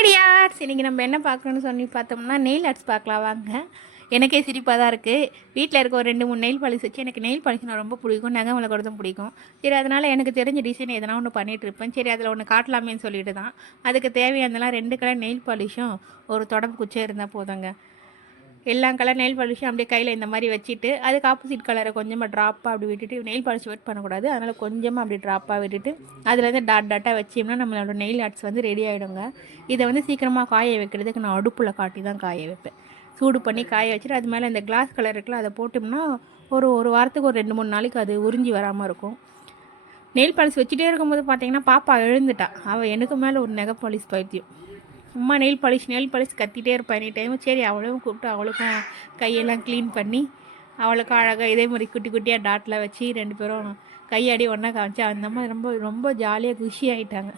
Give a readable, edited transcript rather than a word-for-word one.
Hi டியார்ஸ், இன்றைக்கி நம்ம என்ன பார்க்கணுன்னு சொல்லி பார்த்தோம்னா நெயில் ஆர்ட்ஸ் பார்க்கலாம் வாங்க. எனக்கே சிரிப்பாக தான் இருக்குது. வீட்டில் இருக்க ஒரு 2-3 நெயில் பாலிஷ் வச்சு எனக்கு நெயில் பாலிஷ்னா ரொம்ப பிடிக்கும், நகை வளர்க்குறதும் பிடிக்கும். சரி, அதனால் எனக்கு தெரிஞ்ச டிசைன் எதனா ஒன்று பண்ணிகிட்ருப்பேன். சரி, அதில் ஒன்று காட்டலாமேன்னு சொல்லிட்டு தான். அதுக்கு தேவையானதெல்லாம் 2 கலர் நெயில் பாலிஷும் ஒரு தொடப்பு குச்சம் இருந்தால் போதுங்க. எல்லா கலர் நெயில் பாலிஷும் அப்படியே கையில் இந்த மாதிரி வச்சுட்டு அதுக்கு ஆப்போசிட் கலரை கொஞ்சமாக ட்ராப்பாக அப்படி விட்டுட்டு, நெயில் பாலிஷ் வெயிட் பண்ணக்கூடாது, அதனால் கொஞ்சமாக அப்படி ட்ராப்பாக விட்டுட்டு அதில் டாட்டாக வச்சோம்னா நம்மளோட நெயில் ஆர்ட்ஸ் ரெடி ஆகிடுங்க. இதை சீக்கிரமாக காய வைக்கிறதுக்கு நான் அடுப்பில் காட்டி தான் காய வைப்பேன். சூடு பண்ணி காய வச்சுட்டு அது மேலே இந்த கிளாஸ் கலர் இருக்குல்ல, அதை போட்டோம்னா ஒரு வாரத்துக்கு ஒரு 2-3 நாளைக்கு அது உறிஞ்சி வராமல் இருக்கும். நெயில் பாலிஷ் வச்சுட்டே இருக்கும்போது பார்த்தீங்கன்னா பாப்பா எழுந்துட்டா. அவள் எனக்கு மேலே ஒரு நெகை பாலிஷ் பைத்தியம். அம்மா நெயில் பாலிஷ் கத்திகிட்டே இருப்பேன் எனி டைம். சரி, அவளும் கூப்பிட்டு அவளுக்கும் கையெல்லாம் க்ளீன் பண்ணி அவளுக்கும் அழகாக இதே மாதிரி குட்டி குட்டியாக டாட்டில் வச்சு 2 பேரும் கையாடி ஒன்றா காமிச்சு அந்த மாதிரி ரொம்ப ரொம்ப ஜாலியாக குஷி ஆகிட்டாங்க.